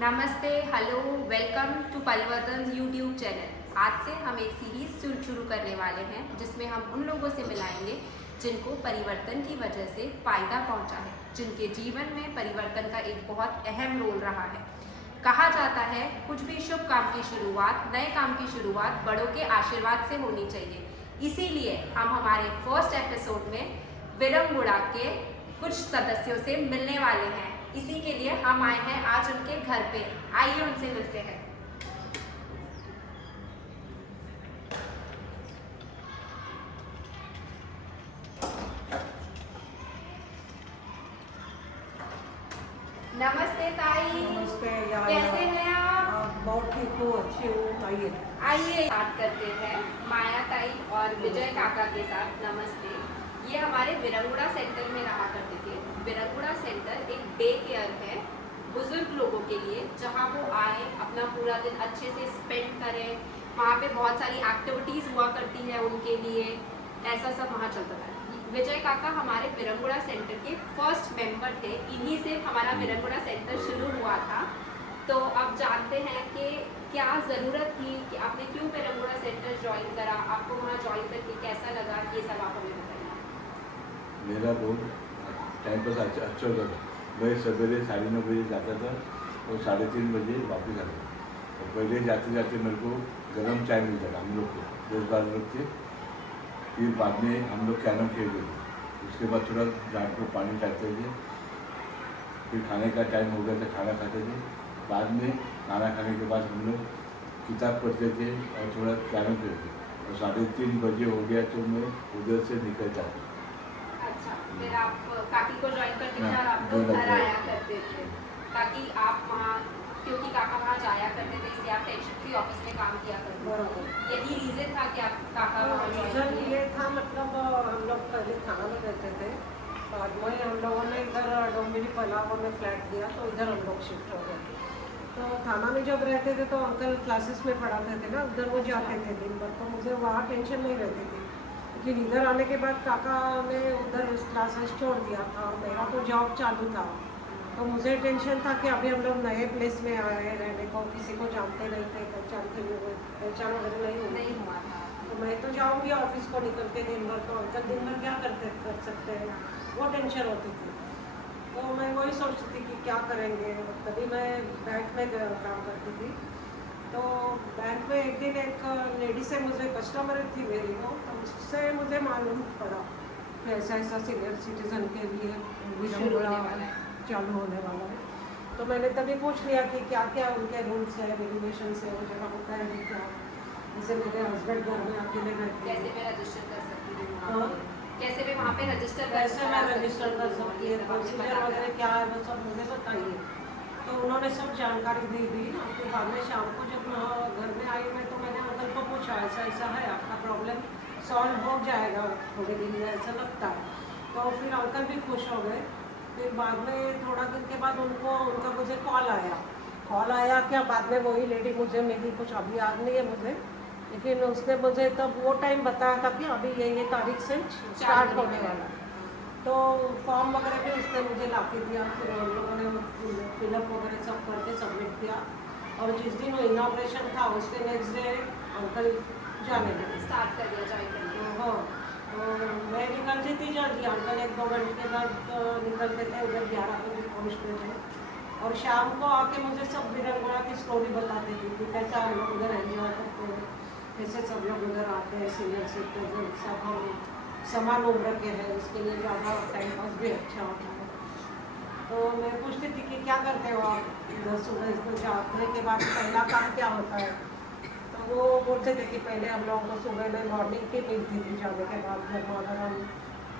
नमस्ते, hello, welcome to परिवर्तन YouTube channel. आज से हम एक सीरीज शुरू करने वाले हैं जिसमें हम उन लोगों से मिलाएंगे जिनको परिवर्तन की वजह से फ़ायदा पहुंचा है, जिनके जीवन में परिवर्तन का एक बहुत अहम रोल रहा है। कहा जाता है कुछ भी शुभ काम की शुरुआत, नए काम की शुरुआत बड़ों के आशीर्वाद से होनी चाहिए। इसीलिए हम हमारे फर्स्ट एपिसोड में विरंगुड़ा के कुछ सदस्यों से मिलने वाले हैं। इसी के लिए हम आए हैं आज उनके घर पे। आइए उनसे मिलते हैं। नमस्ते ताई। नमस्ते कैसे हैं आप? बहुत ठीक हूँ, अच्छी हूँ। आइए बात करते हैं माया ताई और विजय काका के साथ। नमस्ते। ये हमारे विरंगुड़ा सेंटर में रहा करते थे। विरंगुड़ा सेंटर एक डे केयर है बुजुर्ग लोगों के लिए, जहाँ वो आए, अपना पूरा दिन अच्छे से स्पेंड करें। वहाँ पे बहुत सारी एक्टिविटीज़ हुआ करती है उनके लिए, ऐसा सब वहाँ चलता था। विजय काका हमारे विरंगुड़ा सेंटर के फर्स्ट मेंबर थे। इन्हीं से हमारा विरंगुड़ा सेंटर शुरू हुआ था। तो अब जानते हैं कि क्या ज़रूरत थी, कि आपने क्यों विरंगुड़ा सेंटर ज्वाइन करा, आपको वहाँ ज्वाइन करके कैसा लगा, ये सब आप हमें बताइए। मेरा बहुत टाइम पास अच्छा होता था। मैं सवेरे 9:30 बजे जाता था और 3:30 बजे वापस आता था। और पहले जाते जाते मेरे को गर्म चाय मिलता था। हम लोग को 10-12 लोग थे। फिर बाद में हम लोग कैरम खेलते थे। उसके बाद थोड़ा रात को पानी खाते थे। फिर खाने का टाइम हो गया था, खाना खाते थे। बाद में खाना खाने के बाद हम लोग किताब पढ़ते थे और थोड़ा कैरम खेलते थे। और 3:30 बजे हो गया तो मैं उधर से निकल जाता। अच्छा, फिर आप काकी को ज्वाइन करते थे और आप हाँ, लोग घर दो आया करते थे। ताकि आप वहाँ, क्योंकि काका वहाँ जाया करते थे इसलिए आप टेंशन फ्री ऑफिस में काम किया करते थे। बराबर। यही रीज़न था कि आप काका वहाँ रीजन ज्वाइन किए। ये था, मतलब हम लोग पहले थाना में रहते थे। बाद में हम लोगों ने इधर डोंबिवली पलाव में फ्लैट लिया तो इधर हम लोग शिफ्ट हो गए। तो थाना में जब रहते थे तो अंकल क्लासेस में पढ़ाते थे ना, उधर वो जाते थे दिन भर, तो मुझे वहाँ टेंशन नहीं रहती थी। लेकिन इधर आने के बाद काका ने उधर क्लासेस छोड़ दिया था और मेरा तो जॉब चालू था। तो मुझे टेंशन था कि अभी हम लोग नए प्लेस में आए हैं रहने को, किसी को जानते नहीं थे, पहचान वगैरह नहीं हुआ था। तो मैं तो जाऊँगी ऑफिस को निकल के दिन भर, तो अंकल दिन भर क्या कर सकते हैं, वो टेंशन होती थी। तो मैं वही सोचती थी कि क्या करेंगे। तभी मैं बैंक में काम करती थी। तो बैंक में एक दिन एक लेडी से मुझे कस्टमर थी मेरी वो, तो उससे मुझे मालूम पड़ा कि ऐसा ऐसा सीनियर सिटीजन के लिए विरंगुड़ा चालू होने वाला है। तो मैंने तभी पूछ लिया कि क्या क्या उनके रूल्स है, रेगुलेशंस है, मुझे पता है कि क्या। जैसे मेरे हस्बैंड घर में अकेले रहते कैसे हैं, मैं रजिस्टर कर सकती हूँ वहाँ हाँ। पे? कैसे मैं वहाँ पे रजिस्टर कैसे मैं रजिस्टर कर सकती है, ये सब आपने प्रोसीजर बता वगैरह क्या है, वो सब मुझे बताइए। तो उन्होंने सब जानकारी दी ना। फिर बाद में शाम को जब घर में आई मैं, तो मैंने अंकल को पूछा ऐसा ऐसा है, आपका प्रॉब्लम सॉल्व हो जाएगा थोड़े दिन में, ऐसा लगता है। तो फिर अंकल भी खुश हो गए। फिर बाद में थोड़ा दिन के बाद उनका मुझे कॉल आया क्या, बाद में वही लेडी मुझे मिली, कुछ अभी याद नहीं है मुझे, लेकिन उसने मुझे तब वो टाइम बताया था कि अभी ये तारीख से स्टार्ट होने वाला है। तो फॉर्म वगैरह भी उसने मुझे ला के दिया। फिर उन लोगों ने फिलअप वगैरह सब करके सबमिट किया। और जिस दिन वो इनॉग्रेशन था उसके नेक्स्ट डे अंकल जाने लगे, स्टार्ट कर दिया, ज्वाइन कर दिया। हाँ। तो मैं निकलती थी जल्दी, अंकल 1-2 घंटे के बाद निकलते थे, उधर 11 बजे पहुँचते थे। और शाम को आके मुझे सब विरंगुड़ा की स्टोरी बताते थे कि कैसा हम लोग उधर एंजॉय करते हैं, कैसे सब लोग उधर आते हैं, सीनियर सिटीजन सब हम समान उम्र के हैं, उसके लिए ज़्यादा टाइम पास भी अच्छा होता है। तो मैं पूछती थी कि क्या करते हो आप इधर, सुबह जाने के बाद पहला काम क्या होता है। तो वो बोलते थे कि पहले हम लोगों को सुबह में मॉर्निंग टी मिलती थी, जाने के बाद गर्मा गर्म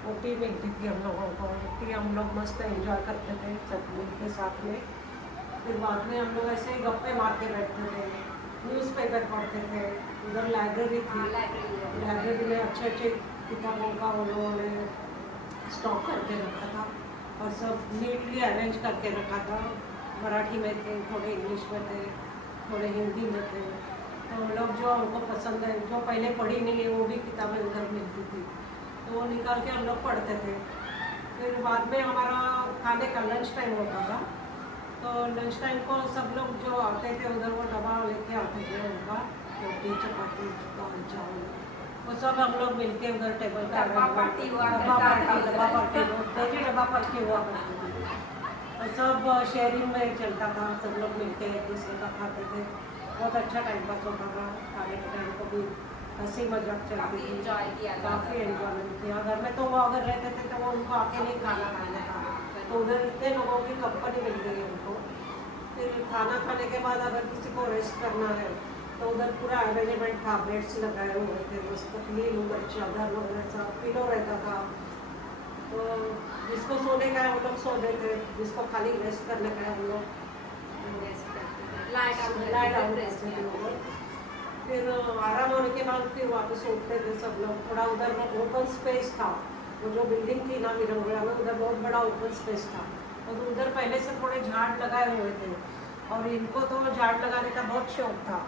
वो टी मिलती थी हम लोगों को। टी हम लोग मस्त एंजॉय करते थे सब मिल के साथ में। फिर बाद में हम लोग ऐसे ही गप्पे मार के बैठते थे, न्यूज़पेपर पढ़ते थे। उधर लाइब्रेरी थी, लाइब्रेरी में अच्छे अच्छे किताबों का उन लोगों ने स्टॉक करके रखा था और सब नीटली अरेंज करके रखा था। मराठी में थे, थोड़े इंग्लिश में थे, थोड़े हिंदी में थे। तो हम लोग जो हमको पसंद है, जो पहले पढ़ी नहीं है, वो भी किताबें उधर मिलती थी, तो वो निकाल के हम लोग पढ़ते थे। फिर बाद में हमारा खाने का लंच टाइम होता था। तो लंच टाइम को सब लोग जो आते थे उधर वो डब्बा लेके आते थे उनका, रोटी चपाती दाल चावल, वो सब हम लोग मिलके उधर टेबल पे डब्बा पार्टी हुआ डब्बा करता पार्टी था। डेली डब्बा पार्टी हुआ करती थी। और सब शेयरिंग में चलता था, सब लोग मिलके एक दूसरे का खाते थे। बहुत अच्छा टाइम पास होता था। खाने के टाइम को भी हंसी मजाक चलती काफी थी, एंजॉय किया जाता काफ़ी था। एंजॉयमेंट किया। घर में तो वो अगर रहते थे तो वो उनको आके नहीं खाना खाना था, तो उधर इतने लोगों की कंपनी मिल गई उनको। फिर खाना खाने के बाद अगर किसी को रेस्ट करना है तो उधर पूरा अरेंजमेंट था, बेड्स लगाए हुए थे, मस्त क्लीन, उधर चादर वगैरह सब पिलो रहता था। तो जिसको सोने का है वो लोग सो देते, जिसको खाली रेस्ट करने का है वो लोग लाइट आउट करते थे वो लोग। फिर आराम होने के बाद फिर वापस उठते थे सब लोग। थोड़ा उधर ओपन स्पेस था, वो जो बिल्डिंग थी ना विरंगुड़ा में, उधर बहुत बड़ा ओपन स्पेस था। और उधर पहले से थोड़े झाड़ लगाए हुए थे और इनको तो झाड़ लगाने का बहुत शौक था।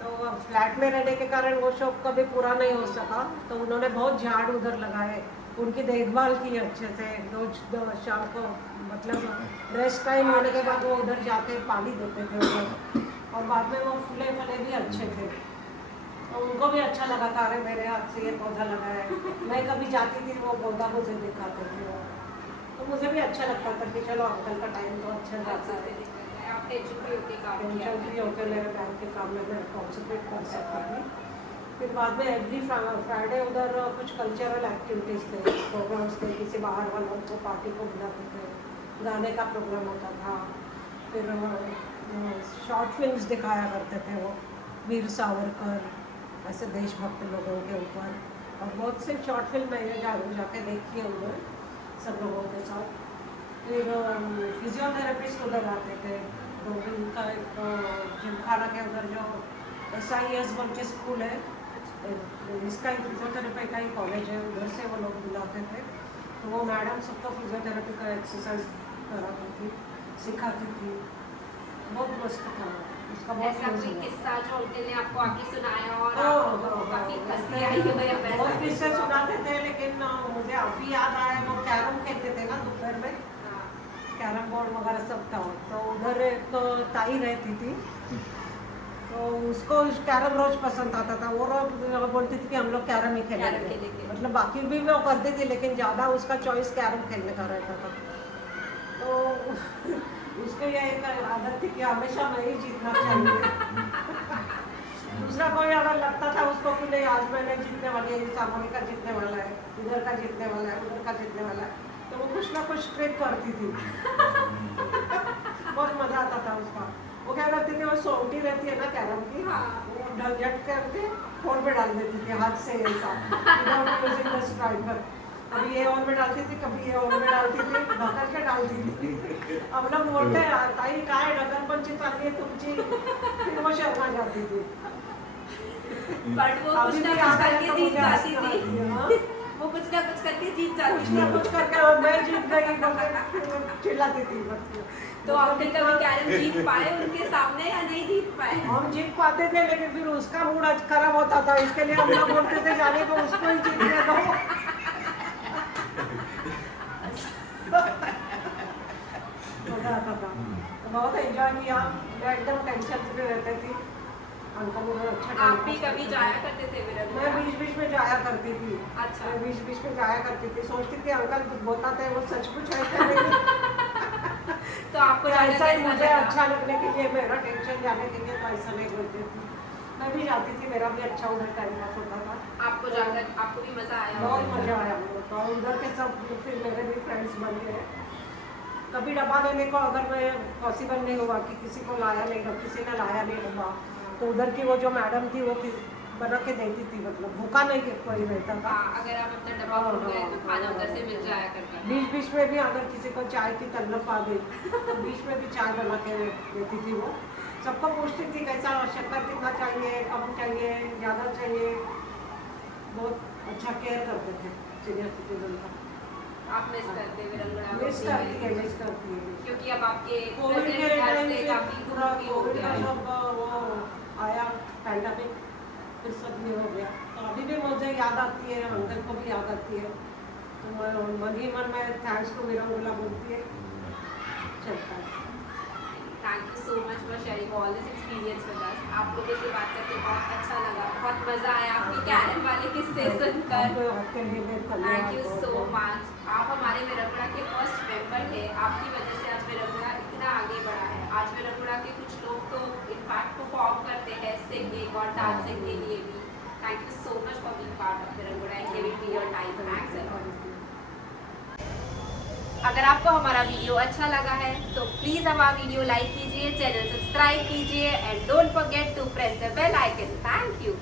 तो फ्लैट में रहने के कारण वो शौक कभी पूरा नहीं हो सका, तो उन्होंने बहुत झाड़ उधर लगाए, उनकी देखभाल की अच्छे से। रोज शाम को मतलब रेस्ट टाइम होने के बाद वो उधर जाके पानी देते थे उधर, और बाद में वो फूले फले भी अच्छे थे। तो उनको भी अच्छा लगा था, अरे मेरे हाथ से ये पौधा लगा है। मैं कभी जाती थी वो पौधा मुझे दिखाते थे वो, तो मुझे भी अच्छा लगता था कि चलो अंकल का टाइम तो अच्छा जाता है, आप टेंशन फ्री होके काम किया टेंशन फ्री होकर मेरे बैंक के काम में मैं कॉन्सेंट्रेट कर सकती थी। फिर बाद में एवरी फ्राइडे उधर कुछ कल्चरल एक्टिविटीज़ थे, प्रोग्राम्स थे, किसी बाहर वालों को पार्टी को बुलाते थे, गाने का प्रोग्राम होता था। फिर शॉर्ट फिल्म्स दिखाया करते थे वो, वीर सावरकर, ऐसे देशभक्त लोगों के ऊपर। और बहुत से शॉर्ट फिल्म मैंने जाके देखी है उधर सब लोगों के साथ। फिर फिजियोथेरेपिस्ट उधर आते थे, तो उनका एक जिमखाना के उधर जो SIS बोल के स्कूल है, इसका एक फिजियोथेरेपी का ही कॉलेज है, उधर से वो लोग बुलाते थे। तो वो मैडम सबको फिजियोथेरेपी का एक्सरसाइज कराती थी, सिखाती थी। बहुत मस्त था उसका, बहुत ऐसा यूज़ कोई हुआ। किस्सा जो अंकल ने आपको आके सुनाया और हाँ, आपको हाँ, काफी हाँ, हंसी आई हो या बहुत वैसा किस्से सुनाते थे, लेकिन मुझे अभी याद आया, वो कैरम खेलते थे ना दोपहर में, हाँ, कैरम बोर्ड वगैरह सब था। तो उधर एक ताई रहती थी, तो उसको कैरम रोज पसंद आता था। वो रोज बोलती थी कि हम लोग कैरम ही कैरम खेलेंगे। खेलेंगे। मतलब बाकी भी वो करती थी, लेकिन ज़्यादा उसका चॉइस कैरम खेलने का रहता था। तो उसको ये एक आदत थी कि हमेशा मैं ही जीतना चाहिए। दूसरा कोई अगर लगता था उसको कि नहीं आज मैंने जीतने वाली है, सामने का जीतने वाला है, इधर का जीतने वाला है, उधर का जीतने वाला है, तो वो कुछ ना कुछ ट्रिक करती थी। बहुत मजा आता था उसका। वो क्या करती थी, वो सोटी रहती है ना कैरम की, हाँ। वो ढलझट करके फोन पे डाल देती थी हाथ से ऐसा, without using the striker। कभी ये ऑन में डालती थी, कभी ये ऑन में डालती थी, ढकल के डालती थी। अब लोग बोलते हैं ताई काय ढकलपंची चालली है तुमची, फिर वो शर्मा जाती थी। बट वो अभी कुछ ना भी कुछ याद आया करके तो जीत मुझे जाती हंसी आती थी। है, हाँ। वो कुछ ना कुछ करके जीत कुछ जाती ना थी। कुछ करके और मैं जीत गई बोल के चिल्लाती थी बस। तो आपने कभी कैरम जीत पाए उनके सामने या नहीं जीत पाए? हम जीत पाते थे, लेकिन फिर उसका मूड आज खराब होता था, इसके लिए हम लोग बोलते थे जाने को उसको ही जीतने दो। मजा आता था, तो बहुत एंजॉय किया। मैं एकदम टेंशन फ्री रहती थी। अंकल मुझे अच्छा आप टाइम भी पास कभी करते जाया थे। करते थे मैं विरंगुड़ा? बीच बीच में जाया करती थी। अच्छा। मैं बीच बीच में जाया करती थी, सोचती थी अंकल बताते हैं वो सचमुच है क्या नहीं। तो आपको तो जाना ऐसा ही कैसा मुझे लगा? अच्छा लगने के लिए, मेरा टेंशन जाने के लिए तो ऐसा नहीं बोलती थी। मैं भी जाती थी, मेरा भी अच्छा उधर टाइम पास होता था। आपको जाकर आपको भी मजा आया? बहुत मजा आया हम लोग को। उधर के सब फिर मेरे भी फ्रेंड्स बन गए। कभी डब्बा लेने को अगर मैं पॉसिबल नहीं हुआ कि किसी को लाया नहीं, किसी ने लाया नहीं डब्बा, तो उधर की वो जो मैडम थी वो बना के देती थी, मतलब भूखा नहीं कि कोई रहता था। हाँ, अगर आप अपना डब्बा भूल गए तो खाना उधर से मिल जाया करता था। बीच बीच में भी अगर किसी को चाय की तलब आ गई तो बीच में भी चाय बना के देती थी वो। सबको पूछती थी कैसा शक्कर कितना चाहिए, कम चाहिए, ज़्यादा चाहिए। बहुत अच्छा केयर करते थे सीनियर सिटीजन का। आप मिस करते विरंगुड़ा को? मिस करती है, मिस करती है। क्योंकि अब आपके कोविड के present घर टाइम से से काफी पूरा दूर भी हो कोविड गया का है। सब वो आया पैंडेमिक, फिर सब ये हो गया। तो अभी भी मुझे याद आती है, अंकल को भी याद आती है। तो मैं मन ही मन में थैंक्स टू विरंगुड़ा बोलती है, चलता है। sharing all this experience with us. आप लोगों से बात करके बहुत अच्छा लगा, बहुत मजा आया आपके कैरम वाले किस्से सुनकर। Thank you so much. आप हमारे विरंगुड़ा के फर्स्ट मेंबर थे, आपकी वजह से आज विरंगुड़ा इतना आगे बढ़ा है। आज विरंगुड़ा के कुछ लोग तो इनफैक्ट परफॉर्म करते हैं सिंगिंग और डांसिंग के लिए भी। Thank you so much for being part of Virangula and giving me your time. Thanks a lot. अगर आपको हमारा वीडियो अच्छा लगा है तो प्लीज़ हमारा वीडियो लाइक कीजिए, चैनल सब्सक्राइब कीजिए and don't forget to press the bell icon. Thank you.